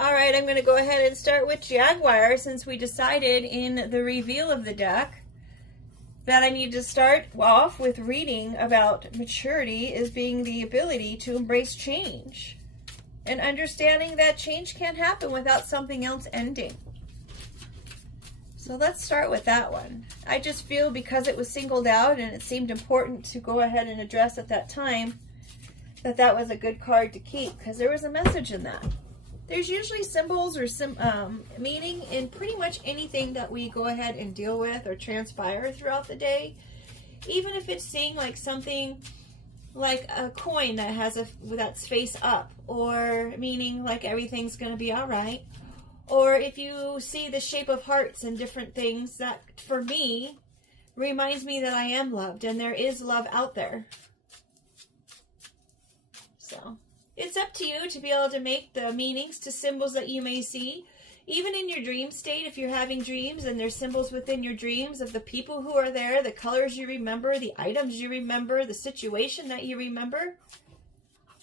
All right, I'm going to go ahead and start with Jaguar since we decided in the reveal of the deck that I need to start off with reading about maturity as being the ability to embrace change and understanding that change can't happen without something else ending. So let's start with that one. I just feel because it was singled out and it seemed important to go ahead and address at that time that that was a good card to keep because there was a message in that. There's usually symbols or meaning in pretty much anything that we go ahead and deal with or transpire throughout the day. Even if it's seeing like something like a coin that has that's face up, or meaning like everything's going to be all right. Or if you see the shape of hearts and different things, that for me reminds me that I am loved and there is love out there. So it's up to you to be able to make the meanings to symbols that you may see. Even in your dream state, if you're having dreams and there's symbols within your dreams of the people who are there, the colors you remember, the items you remember, the situation that you remember,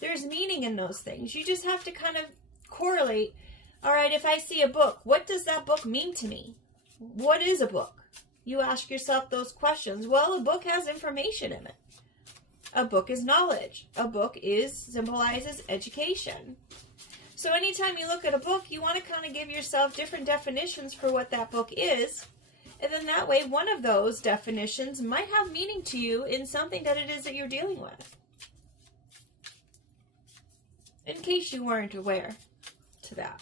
there's meaning in those things. You just have to kind of correlate. All right, if I see a book, what does that book mean to me? What is a book? You ask yourself those questions. Well, a book has information in it. A book is knowledge. A book symbolizes education. So anytime you look at a book, you want to kind of give yourself different definitions for what that book is. And then that way, one of those definitions might have meaning to you in something that it is that you're dealing with. In case you weren't aware to that.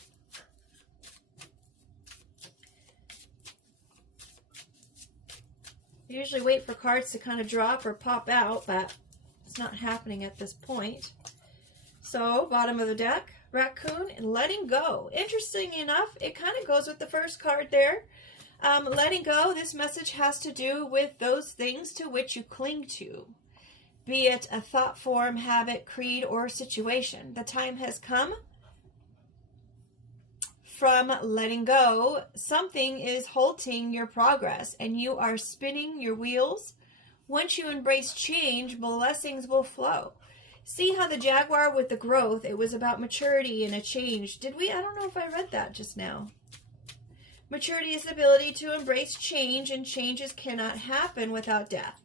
I usually wait for cards to kind of drop or pop out, but it's not happening at this point. So, bottom of the deck, raccoon and letting go. Interesting enough, it kind of goes with the first card there. Letting go, this message has to do with those things to which you cling to, be it a thought form, habit, creed, or situation. The time has come from letting go. Something is halting your progress and you are spinning your wheels. Once you embrace change, blessings will flow. See how the Jaguar with the growth, it was about maturity and a change. I don't know if I read that just now. Maturity is the ability to embrace change, and changes cannot happen without death.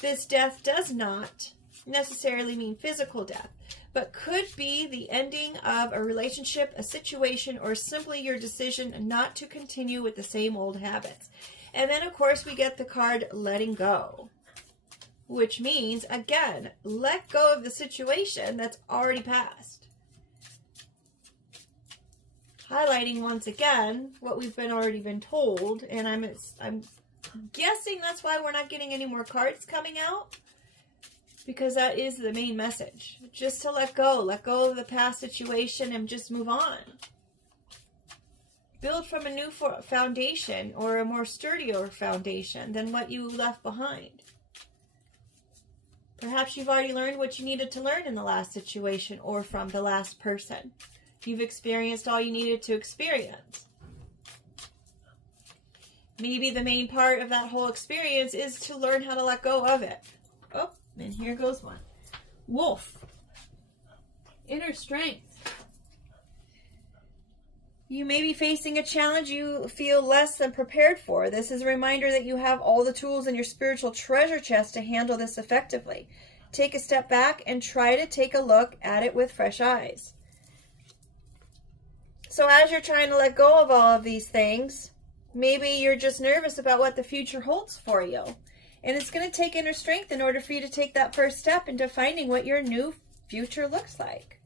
This death does not necessarily mean physical death, but could be the ending of a relationship, a situation, or simply your decision not to continue with the same old habits. And then, of course, we get the card letting go, which means, again, let go of the situation that's already passed. Highlighting once again what we've already been told, and I'm guessing that's why we're not getting any more cards coming out, because that is the main message. Just to let go of the past situation and just move on. Build from a new foundation, or a more sturdier foundation than what you left behind. Perhaps you've already learned what you needed to learn in the last situation or from the last person. You've experienced all you needed to experience. Maybe the main part of that whole experience is to learn how to let go of it. Oh, and here goes one. Wolf. Inner strength. You may be facing a challenge you feel less than prepared for. This is a reminder that you have all the tools in your spiritual treasure chest to handle this effectively. Take a step back and try to take a look at it with fresh eyes. So as you're trying to let go of all of these things, maybe you're just nervous about what the future holds for you. And it's going to take inner strength in order for you to take that first step into finding what your new future looks like,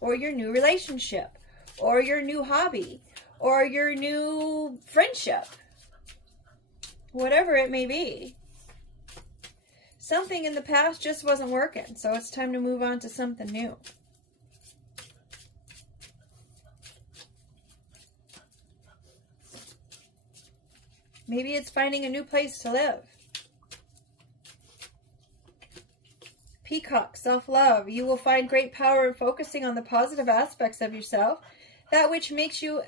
or your new relationship, or your new hobby, or your new friendship, whatever it may be. Something in the past just wasn't working, so it's time to move on to something new. Maybe it's finding a new place to live. Peacock, self-love. You will find great power in focusing on the positive aspects of yourself, that which makes you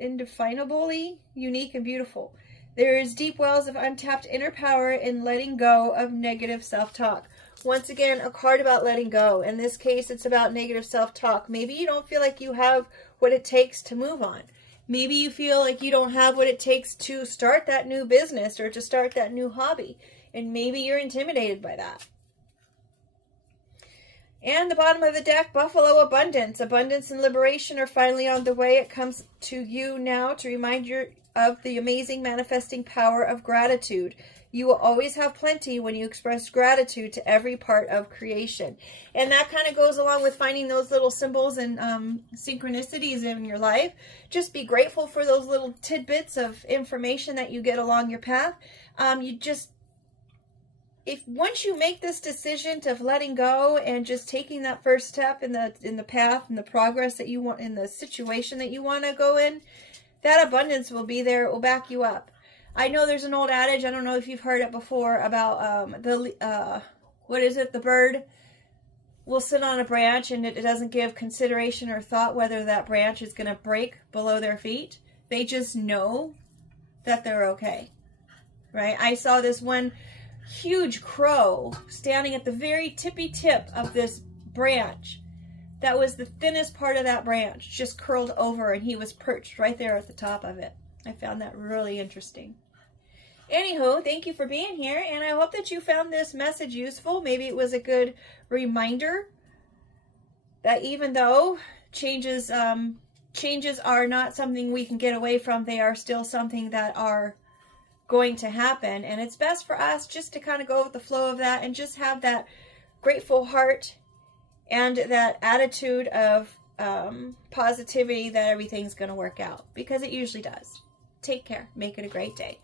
indefinably unique and beautiful. There is deep wells of untapped inner power in letting go of negative self-talk. Once again, a card about letting go. In this case, it's about negative self-talk. Maybe you don't feel like you have what it takes to move on. Maybe you feel like you don't have what it takes to start that new business or to start that new hobby. And maybe you're intimidated by that. And the bottom of the deck, Buffalo Abundance. Abundance and liberation are finally on the way. It comes to you now to remind you of the amazing manifesting power of gratitude. You will always have plenty when you express gratitude to every part of creation. And that kind of goes along with finding those little symbols and synchronicities in your life. Just be grateful for those little tidbits of information that you get along your path. Once you make this decision of letting go and just taking that first step in the path and the progress that you want, in the situation that you want to go in, that abundance will be there. It will back you up. I know there's an old adage, I don't know if you've heard it before, about the bird will sit on a branch and it doesn't give consideration or thought whether that branch is going to break below their feet. They just know that they're okay, right? I saw this one huge crow standing at the very tippy tip of this branch. That was the thinnest part of that branch, just curled over, and he was perched right there at the top of it. I found that really interesting. Anywho, thank you for being here, and I hope that you found this message useful. Maybe it was a good reminder that even though changes are not something we can get away from, they are still something that are going to happen, and it's best for us just to kind of go with the flow of that and just have that grateful heart and that attitude of positivity that everything's going to work out, because it usually does. Take care. Make it a great day.